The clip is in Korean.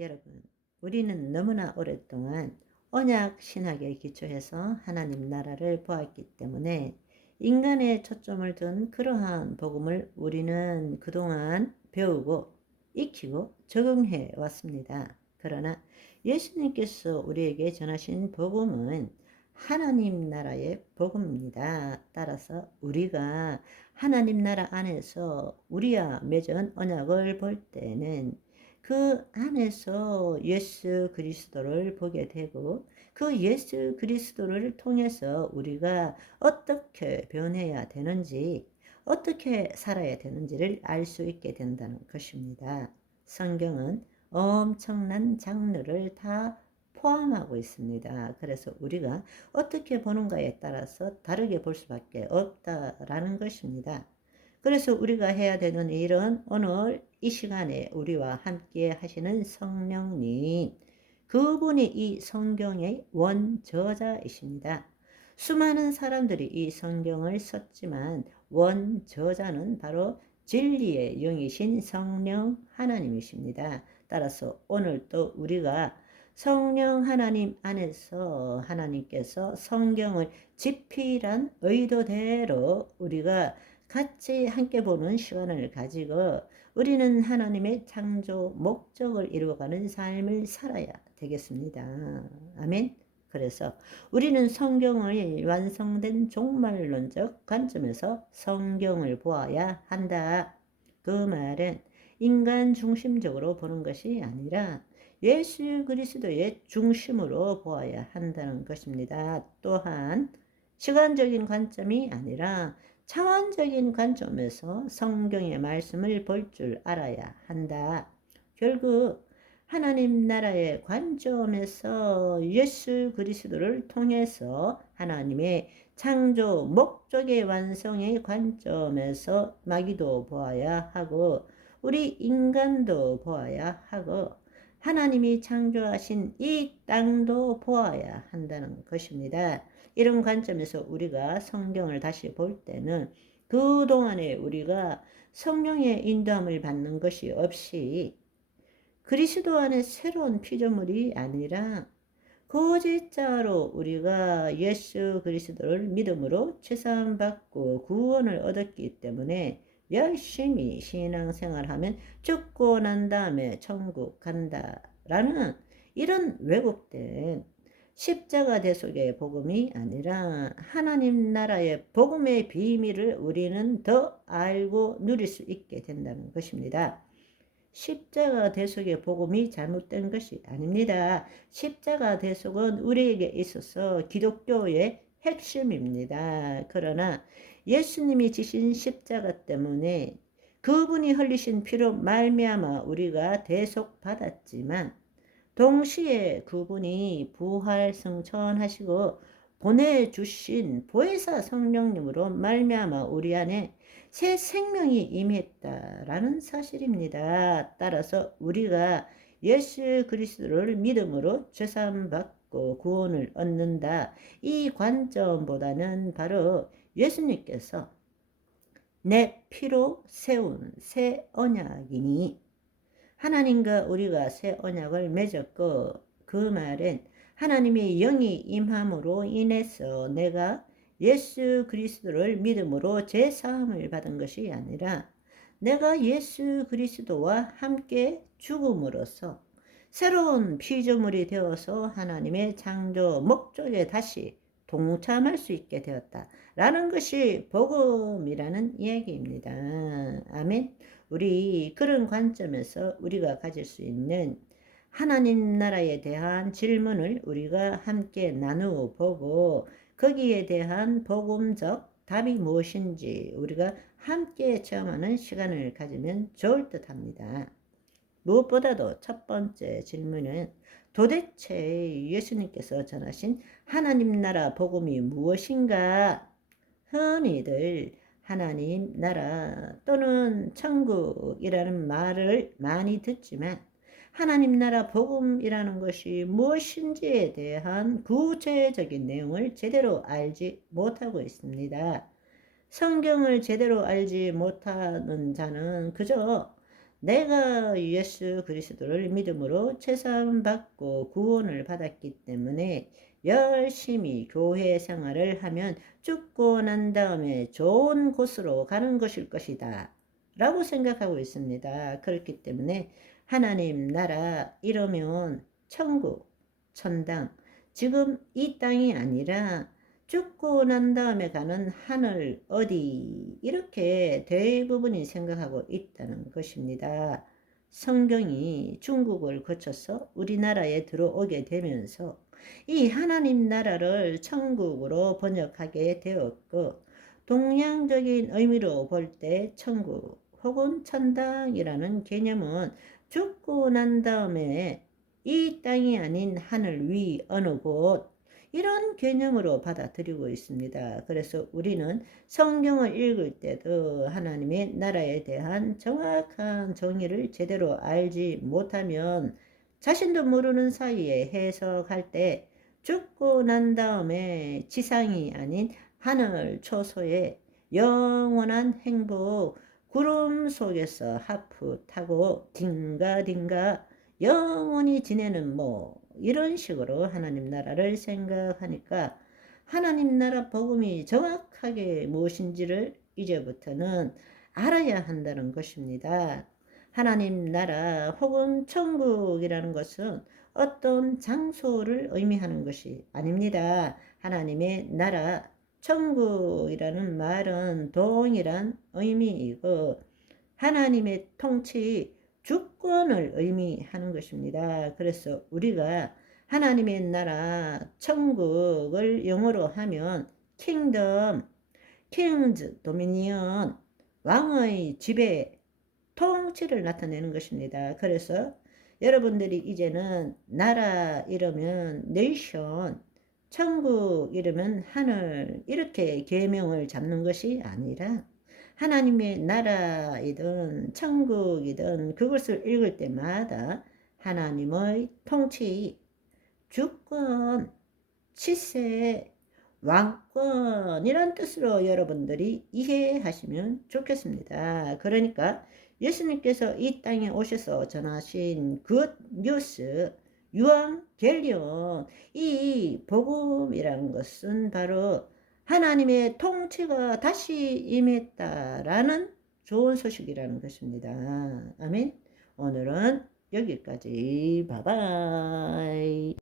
여러분, 우리는 너무나 오랫동안 언약 신학에 기초해서 하나님 나라를 보았기 때문에 인간의 초점을 둔 그러한 복음을 우리는 그동안 배우고 익히고 적응해 왔습니다. 그러나 예수님께서 우리에게 전하신 복음은 하나님 나라의 복음입니다. 따라서 우리가 하나님 나라 안에서 우리와 맺은 언약을 볼 때는 그 안에서 예수 그리스도를 보게 되고 그 예수 그리스도를 통해서 우리가 어떻게 변해야 되는지, 어떻게 살아야 되는지를 알 수 있게 된다는 것입니다. 성경은 엄청난 장르를 다 포함하고 있습니다. 그래서 우리가 어떻게 보는가에 따라서 다르게 볼 수밖에 없다라는 것입니다. 그래서 우리가 해야 되는 일은 오늘 이 시간에 우리와 함께 하시는 성령님, 그분이 이 성경의 원저자이십니다. 수많은 사람들이 이 성경을 썼지만 원저자는 바로 진리의 영이신 성령 하나님이십니다. 따라서 오늘 또 우리가 성령 하나님 안에서 하나님께서 성경을 집필한 의도대로 우리가 같이 함께 보는 시간을 가지고 우리는 하나님의 창조 목적을 이루어가는 삶을 살아야 되겠습니다. 아멘. 그래서 우리는 성경을 완성된 종말론적 관점에서 성경을 보아야 한다. 그 말은 인간 중심적으로 보는 것이 아니라 예수 그리스도의 중심으로 보아야 한다는 것입니다. 또한 시간적인 관점이 아니라 차원적인 관점에서 성경의 말씀을 볼 줄 알아야 한다. 결국 하나님 나라의 관점에서 예수 그리스도를 통해서 하나님의 창조 목적의 완성의 관점에서 마귀도 보아야 하고 우리 인간도 보아야 하고 하나님이 창조하신 이 땅도 보아야 한다는 것입니다. 이런 관점에서 우리가 성경을 다시 볼 때는 그동안에 우리가 성령의 인도함을 받는 것이 없이 그리스도 안에 새로운 피조물이 아니라 거짓자로 우리가 예수 그리스도를 믿음으로 죄사함받고 구원을 얻었기 때문에 열심히 신앙생활하면 죽고 난 다음에 천국 간다라는 이런 왜곡된 십자가 대속의 복음이 아니라 하나님 나라의 복음의 비밀을 우리는 더 알고 누릴 수 있게 된다는 것입니다. 십자가 대속의 복음이 잘못된 것이 아닙니다. 십자가 대속은 우리에게 있어서 기독교의 핵심입니다. 그러나 예수님이 지신 십자가 때문에 그분이 흘리신 피로 말미암아 우리가 대속받았지만 동시에 그분이 부활 승천하시고 보내주신 보혜사 성령님으로 말미암아 우리 안에 새 생명이 임했다라는 사실입니다. 따라서 우리가 예수 그리스도를 믿음으로 죄사함받고 구원을 얻는다. 이 관점보다는 바로 예수님께서 내 피로 세운 새 언약이니 하나님과 우리가 새 언약을 맺었고 그 말은 하나님의 영이 임함으로 인해서 내가 예수 그리스도를 믿음으로 제 사함을 받은 것이 아니라 내가 예수 그리스도와 함께 죽음으로써 새로운 피조물이 되어서 하나님의 창조 목적에 다시 동참할 수 있게 되었다라는 것이 복음이라는 이야기입니다. 아멘. 우리 그런 관점에서 우리가 가질 수 있는 하나님 나라에 대한 질문을 우리가 함께 나누어 보고 거기에 대한 복음적 답이 무엇인지 우리가 함께 체험하는 시간을 가지면 좋을 듯 합니다. 무엇보다도 첫 번째 질문은 도대체 예수님께서 전하신 하나님 나라 복음이 무엇인가? 흔히들 하나님 나라 또는 천국이라는 말을 많이 듣지만 하나님 나라 복음이라는 것이 무엇인지에 대한 구체적인 내용을 제대로 알지 못하고 있습니다. 성경을 제대로 알지 못하는 자는 그저 내가 예수 그리스도를 믿음으로 죄사함받고 구원을 받았기 때문에 열심히 교회 생활을 하면 죽고 난 다음에 좋은 곳으로 가는 것일 것이다 라고 생각하고 있습니다. 그렇기 때문에 하나님 나라 이러면 천국, 천당, 지금 이 땅이 아니라 죽고 난 다음에 가는 하늘 어디 이렇게 대부분이 생각하고 있다는 것입니다. 성경이 중국을 거쳐서 우리나라에 들어오게 되면서 이 하나님 나라를 천국으로 번역하게 되었고, 동양적인 의미로 볼 때 천국 혹은 천당이라는 개념은 죽고 난 다음에 이 땅이 아닌 하늘 위 어느 곳 이런 개념으로 받아들이고 있습니다. 그래서 우리는 성경을 읽을 때도 하나님의 나라에 대한 정확한 정의를 제대로 알지 못하면 자신도 모르는 사이에 해석할 때 죽고 난 다음에 지상이 아닌 하늘 초소에 영원한 행복, 구름 속에서 하프 타고 딩가딩가 영원히 지내는 이런 식으로 하나님 나라를 생각하니까 하나님 나라 복음이 정확하게 무엇인지를 이제부터는 알아야 한다는 것입니다. 하나님 나라 혹은 천국이라는 것은 어떤 장소를 의미하는 것이 아닙니다. 하나님의 나라, 천국이라는 말은 동일한 의미이고 하나님의 통치, 주권을 의미하는 것입니다. 그래서 우리가 하나님의 나라, 천국을 영어로 하면 킹덤, 킹즈, 도미니언, 왕의 지배, 통치를 나타내는 것입니다. 그래서 여러분들이 이제는 나라 이러면 네이션, 천국 이러면 하늘 이렇게 계명을 잡는 것이 아니라 하나님의 나라이든 천국이든 그것을 읽을 때마다 하나님의 통치, 주권, 치세, 왕권이란 뜻으로 여러분들이 이해하시면 좋겠습니다. 그러니까 예수님께서 이 땅에 오셔서 전하신 굿 뉴스, 유앙겔리온, 이 복음이라는 것은 바로 하나님의 통치가 다시 임했다라는 좋은 소식이라는 것입니다. 아멘. 오늘은 여기까지. 바이바이.